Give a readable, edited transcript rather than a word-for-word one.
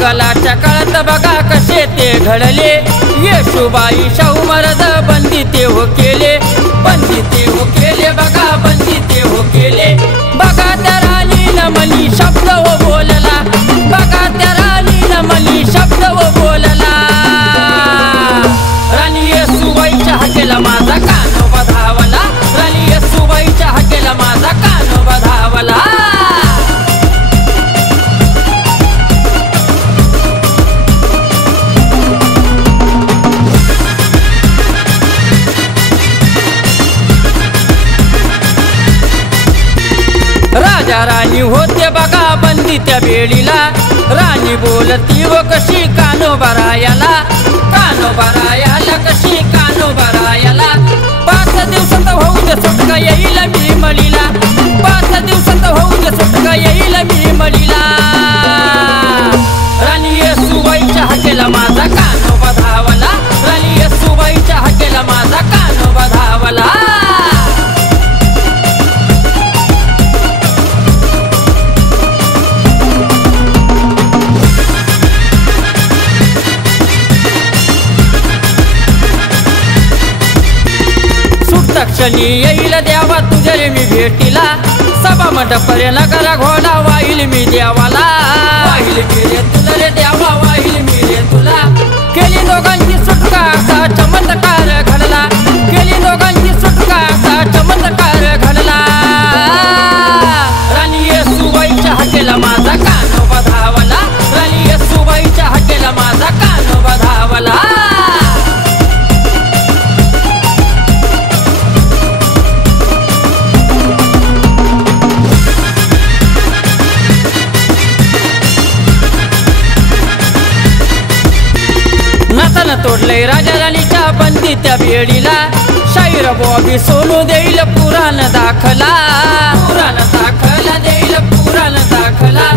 मोगलाच्या काळात बघा कसे ते घडले येशूबाई शाहू महाराज बंदी ते हो केले बंदी ते हो केले बघा बंदी ते हो केले बघा त्या राणीनं मनी शब्द व बोलला बघा त्या राणीनं मनी शब्द व बोलला राणी येशूबाईच्या हाकेला माझा कानोबा धावला राणी येशूबाईच्या हाकेला माझा कानोबा धावला राजा राणी होते बघा बंदी त्या बेडीला राणी बोलती व कशी कानोबारायाला कानोबारायाला कशी कानोबारायाला 5 दिवसात होऊ दे सुटका येईल मी मळीला 5 दिवसात होऊ दे सुटका येईल मी मळीला राणी येशूबाईच्या हाकेला माझा कानोबा धावला राणी येशूबाईच्या हाकेला माझा कानोबा धावला क्षणी येईल देवा तुझ्या रे मी भेटीला सभा मंडपरे नगरा घोडा वाईल मी देवाला वाईल मी रे तुला रे देवा वाईल मी रे तुला केली दोघांची सुटका असा चमत्कार घडला केली दोघांची सुटका असा चमत्कार घडला राणी येशूबाईच्या हाकेला माझा कानोबा धावला राणी येशूबाईच्या हाकेला माझा कानोबा धावला नाताना तोडलंय राजा राणीच्या बंदी त्या बेडीला शाहीर बॉबी सोनू देईल पुराण दाखला पुराण दाखला देईल पुराण दाखला